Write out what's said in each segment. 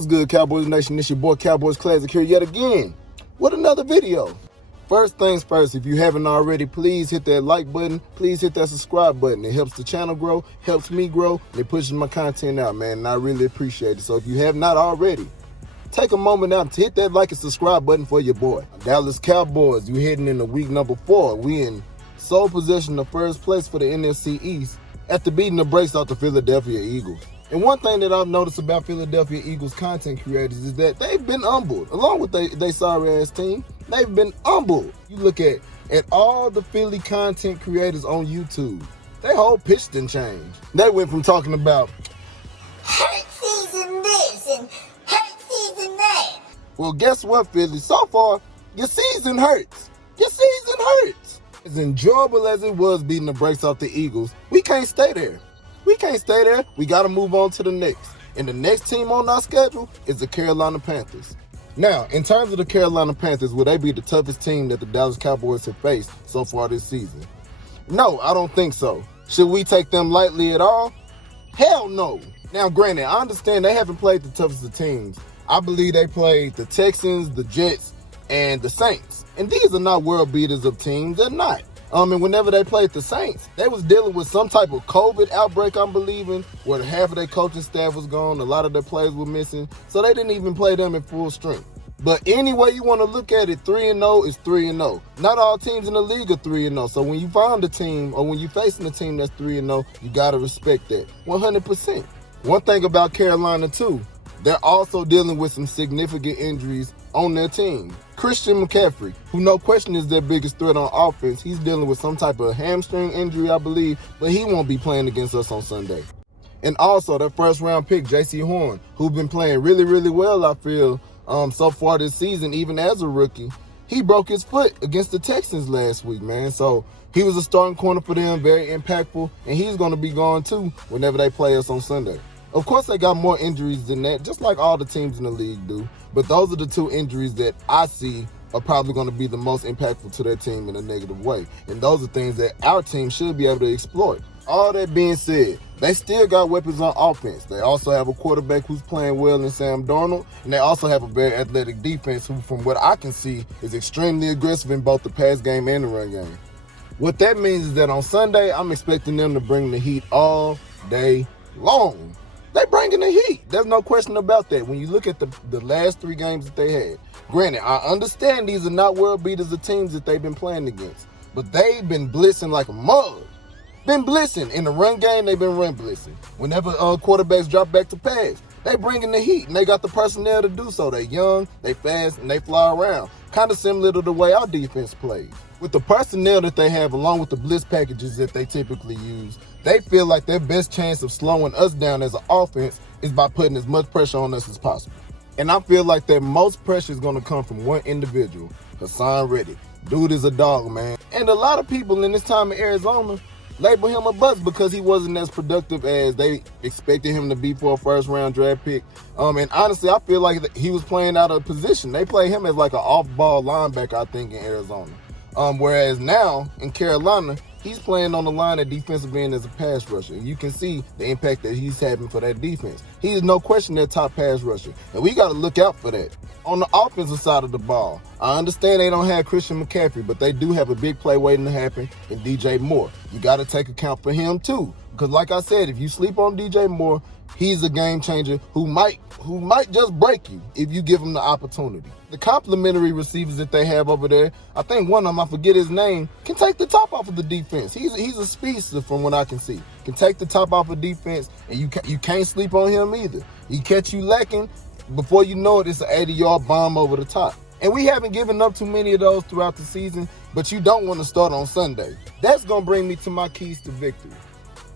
What's good, Cowboys Nation? It's your boy Cowboys Classic here yet again with another video. First things first, if you haven't already, please hit that like button. Please hit that subscribe button. It helps the channel grow, helps me grow, and it pushes my content out, man, and I really appreciate it. So if you have not already, take a moment out to hit that like and subscribe button for your boy. Dallas Cowboys, you heading into week number 4. We in sole possession of first place for the NFC East after beating the brakes off the Philadelphia Eagles. And one thing that I've noticed about Philadelphia Eagles content creators is that they've been humbled. Along with they sorry-ass team, they've been humbled. You look at all the Philly content creators on YouTube, their whole pitch didn't change. They went from talking about hurt season this and hurt season that. Well, guess what, Philly? So far, your season hurts. Your season hurts. As enjoyable as it was beating the brakes off the Eagles, we can't stay there. We can't stay there. We got to move on to the next. And the next team on our schedule is the Carolina Panthers. Now, in terms of the Carolina Panthers, will they be the toughest team that the Dallas Cowboys have faced so far this season? No, I don't think so. Should we take them lightly at all? Hell no. Now, granted, I understand they haven't played the toughest of teams. I believe they played the Texans, the Jets, and the Saints. And these are not world beaters of teams. They're not. And whenever they played the Saints, they was dealing with some type of COVID outbreak, I'm believing, where half of their coaching staff was gone, a lot of their players were missing, so they didn't even play them in full strength. But any way you want to look at it, 3-0 is 3-0. Not all teams in the league are 3-0, so when you find a team, or when you're facing a team that's 3-0, you got to respect that 100%. One thing about Carolina, too, they're also dealing with some significant injuries on their team. Christian McCaffrey, who no question is their biggest threat on offense, he's dealing with some type of hamstring injury, I believe, but he won't be playing against us on Sunday. And also their first round pick, J.C. Horn, who's been playing really, really well, I feel, so far this season, even as a rookie. He broke his foot against the Texans last week, man. So he was a starting corner for them, very impactful, and he's going to be gone too whenever they play us on Sunday. Of course, they got more injuries than that, just like all the teams in the league do. But those are the two injuries that I see are probably going to be the most impactful to their team in a negative way. And those are things that our team should be able to exploit. All that being said, they still got weapons on offense. They also have a quarterback who's playing well in Sam Darnold. And they also have a very athletic defense who, from what I can see, is extremely aggressive in both the pass game and the run game. What that means is that on Sunday, I'm expecting them to bring the heat all day long. They bringing the heat. There's no question about that. When you look at the last 3 games that they had, granted, I understand these are not world beaters of teams that they've been playing against, but they've been blitzing like a mug. Been blitzing. In the run game, they've been run blitzing. Whenever quarterbacks drop back to pass, they bringing the heat, and they got the personnel to do so. They young, they fast, and they fly around. Kind of similar to the way our defense plays. With the personnel that they have, along with the blitz packages that they typically use, they feel like their best chance of slowing us down as an offense is by putting as much pressure on us as possible. And I feel like that most pressure is going to come from one individual, Hassan Reddick. Dude is a dog, man. And a lot of people in this time in Arizona label him a bust because he wasn't as productive as they expected him to be for a first-round draft pick. And honestly, I feel like he was playing out of position. They play him as like an off-ball linebacker, I think, in Arizona. Whereas now, in Carolina, he's playing on the line at defensive end as a pass rusher. And you can see the impact that he's having for that defense. He's no question their top pass rusher. And we got to look out for that. On the offensive side of the ball, I understand they don't have Christian McCaffrey, but they do have a big play waiting to happen in DJ Moore. You got to take account for him too. Because like I said, if you sleep on DJ Moore, he's a game changer who might just break you if you give him the opportunity. The complimentary receivers that they have over there, I think one of them, I forget his name, can take the top off of the defense. He's a speedster from what I can see. Can take the top off of defense, and you can't sleep on him either. He catch you lacking, before you know it, it's an 80-yard bomb over the top. And we haven't given up too many of those throughout the season, but you don't want to start on Sunday. That's going to bring me to my keys to victory.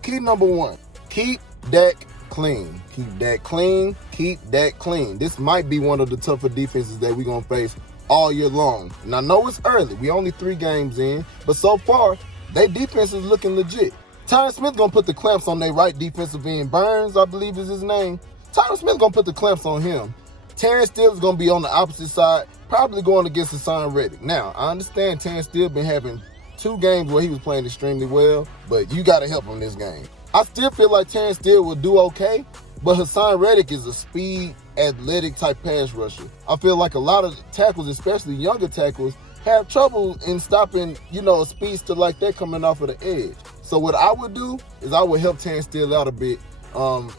Key number 1, keep Dak clean. Keep Dak clean. Keep Dak clean. This might be one of the tougher defenses that we're going to face all year long. And I know it's early. We only 3 games in. But so far, their defense is looking legit. Tyron Smith going to put the clamps on their right defensive end. Burns, I believe is his name. Tyron Smith going to put the clamps on him. Terrence Steele is going to be on the opposite side, probably going against Hassan Reddick. Now, I understand Terrence Steele been having 2 games where he was playing extremely well, but you got to help him this game. I still feel like Terrence Steele will do okay, but Hassan Reddick is a speed athletic type pass rusher. I feel like a lot of tackles, especially younger tackles, have trouble in stopping, a speedster like that coming off of the edge. So what I would do is I would help Terrence Steele out a bit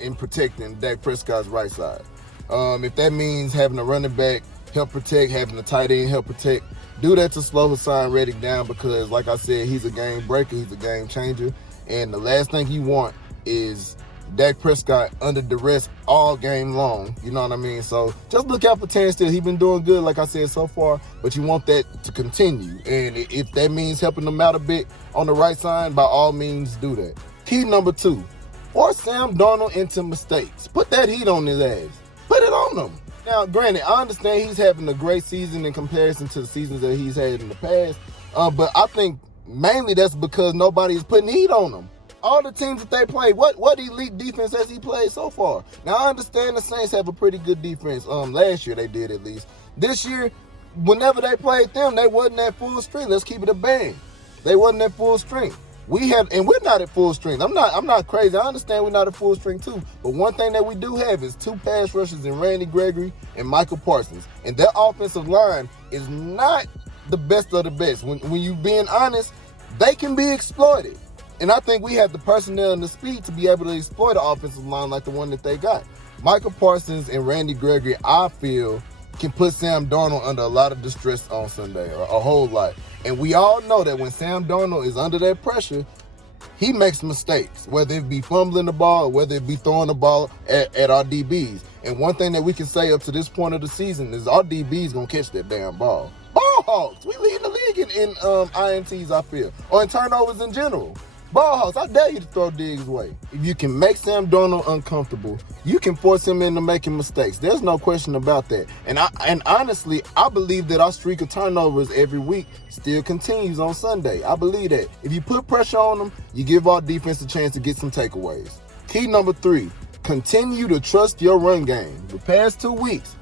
in protecting Dak Prescott's right side. If that means having a running back help protect, having a tight end help protect, do that to slow Hassan Reddick down because, like I said, he's a game breaker, he's a game changer, and the last thing you want is Dak Prescott under duress all game long. You know what I mean? So just look out for Terrence Steele. He's been doing good, like I said, so far, but you want that to continue. And if that means helping him out a bit on the right side, by all means do that. Key number 2, force Sam Darnold into mistakes. Put that heat on his ass. Put it on him. Now, granted, I understand he's having a great season in comparison to the seasons that he's had in the past, but I think mainly that's because nobody is putting heat on him. All the teams that they play, what elite defense has he played so far? Now, I understand the Saints have a pretty good defense. Last year they did at least. This year, whenever they played them, they wasn't at full strength. Let's keep it a bang. They wasn't at full strength. And we're not at full strength. I'm not crazy. I understand we're not at full strength too. But one thing that we do have is 2 pass rushers in Randy Gregory and Michael Parsons. And their offensive line is not the best of the best. When you being honest, they can be exploited. And I think we have the personnel and the speed to be able to exploit the offensive line like the one that they got. Michael Parsons and Randy Gregory, I feel, can put Sam Darnold under a lot of distress on Sunday, or a whole lot. And we all know that when Sam Darnold is under that pressure, he makes mistakes, whether it be fumbling the ball or whether it be throwing the ball at our DBs. And one thing that we can say up to this point of the season is our DBs going to catch that damn ball. Ball hawks. We lead the league in INTs, I feel, or in turnovers in general. Ball hawks, I dare you to throw Diggs' way. If you can make Sam Darnold uncomfortable, you can force him into making mistakes. There's no question about that. And honestly, I believe that our streak of turnovers every week still continues on Sunday. I believe that. If you put pressure on them, you give our defense a chance to get some takeaways. Key number 3, continue to trust your run game. The past 2 weeks,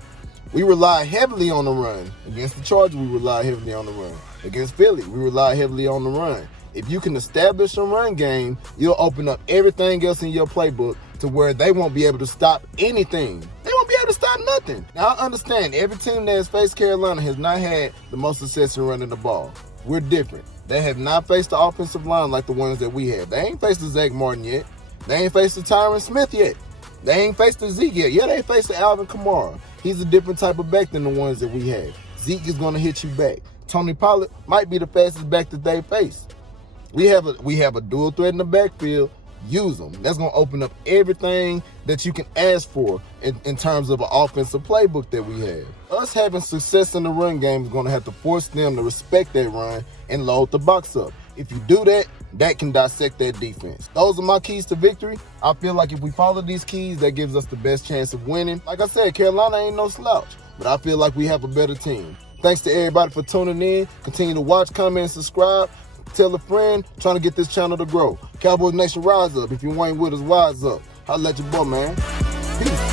we rely heavily on the run. Against the Chargers, we rely heavily on the run. Against Philly, we rely heavily on the run. If you can establish a run game, you'll open up everything else in your playbook to where they won't be able to stop anything. They won't be able to stop nothing. Now, I understand every team that has faced Carolina has not had the most success in running the ball. We're different. They have not faced the offensive line like the ones that we have. They ain't faced the Zach Martin yet. They ain't faced the Tyron Smith yet. They ain't faced the Zeke yet. Yeah, they faced the Alvin Kamara. He's a different type of back than the ones that we have. Zeke is going to hit you back. Tony Pollard might be the fastest back that they face. We have a dual threat in the backfield. Use them. That's going to open up everything that you can ask for in terms of an offensive playbook that we have. Us having success in the run game is going to have to force them to respect that run and load the box up. If you do that, that can dissect that defense. Those are my keys to victory. I feel like if we follow these keys, that gives us the best chance of winning. Like I said, Carolina ain't no slouch, but I feel like we have a better team. Thanks to everybody for tuning in. Continue to watch, comment, and subscribe. Tell a friend, trying to get this channel to grow. Cowboys Nation, rise up. If you ain't with us, wise up. Holla at your boy, man. Peace.